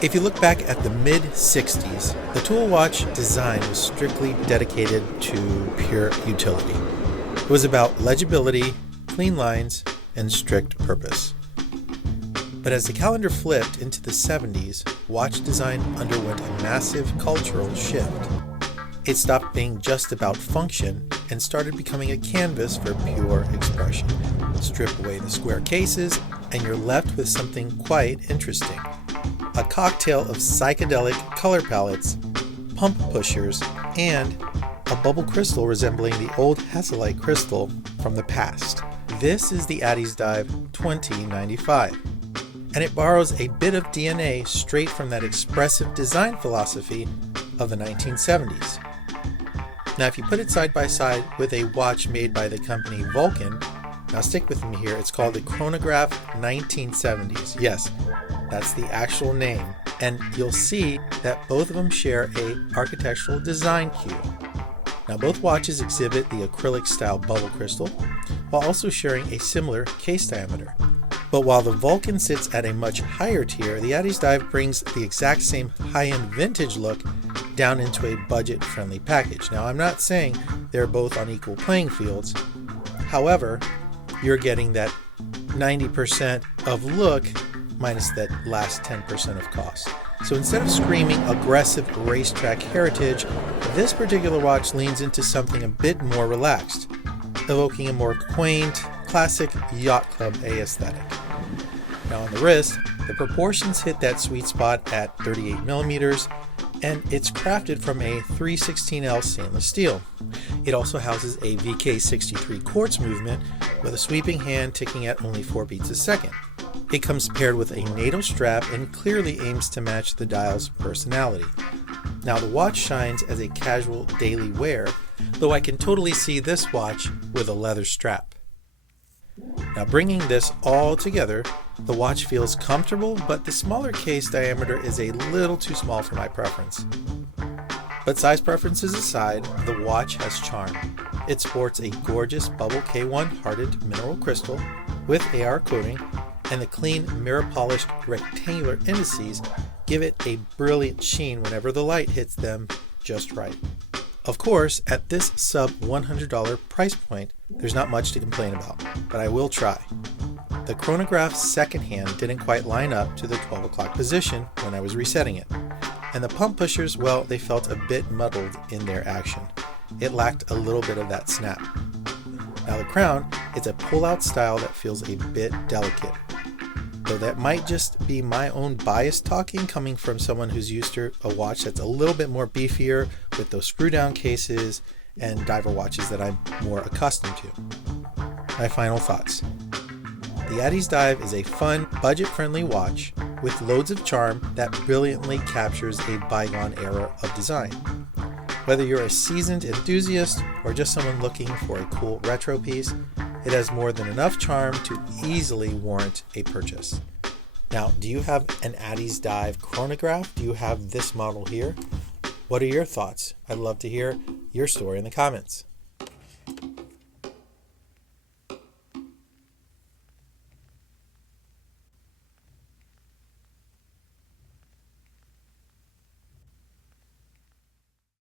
If you look back at the mid-60s, the tool watch design was strictly dedicated to pure utility. It was about legibility, clean lines, and strict purpose. But as the calendar flipped into the 70s, watch design underwent a massive cultural shift. It stopped being just about function and started becoming a canvas for pure expression. Strip away the square cases, and you're left with something quite interesting. A cocktail of psychedelic color palettes, pump pushers, and a bubble crystal resembling the old Hasselite crystal from the past. This is the Addiesdive AD2095, and it borrows a bit of DNA straight from that expressive design philosophy of the 1970s. Now, if you put it side by side with a watch made by the company Vulcan, now stick with me here, it's called the Chronograph 1970's. Yes, that's the actual name. And you'll see that both of them share a architectural design cue. Now, both watches exhibit the acrylic style bubble crystal, while also sharing a similar case diameter. But while the Vulcan sits at a much higher tier, the Addiesdive brings the exact same high-end vintage look down into a budget-friendly package. Now, I'm not saying they're both on equal playing fields. However, you're getting that 90% of look minus that last 10% of cost. So instead of screaming aggressive racetrack heritage, this particular watch leans into something a bit more relaxed, evoking a more quaint, classic yacht club aesthetic. Now on the wrist, the proportions hit that sweet spot at 38 millimeters, and it's crafted from a 316L stainless steel. It also houses a VK64 quartz movement with a sweeping hand ticking at only 4 beats a second. It comes paired with a NATO strap and clearly aims to match the dial's personality. Now the watch shines as a casual daily wear, though I can totally see this watch with a leather strap. Now bringing this all together, the watch feels comfortable, but the smaller case diameter is a little too small for my preference. But size preferences aside, the watch has charm. It sports a gorgeous Bubble K1 hearted mineral crystal with AR coating, and the clean mirror-polished rectangular indices give it a brilliant sheen whenever the light hits them just right. Of course, at this sub $100 price point, there's not much to complain about, but I will try. The Chronograph's second hand didn't quite line up to the 12 o'clock position when I was resetting it. And the pump pushers, well, they felt a bit muddled in their action. It lacked a little bit of that snap. Now the crown, it's a pull-out style that feels a bit delicate. Though that might just be my own bias talking, coming from someone who's used to a watch that's a little bit more beefier with those screw-down cases and diver watches that I'm more accustomed to. My final thoughts. The Addiesdive is a fun, budget-friendly watch with loads of charm that brilliantly captures a bygone era of design. Whether you're a seasoned enthusiast or just someone looking for a cool retro piece, it has more than enough charm to easily warrant a purchase. Now, do you have an Addiesdive Chronograph? Do you have this model here? What are your thoughts? I'd love to hear your story in the comments.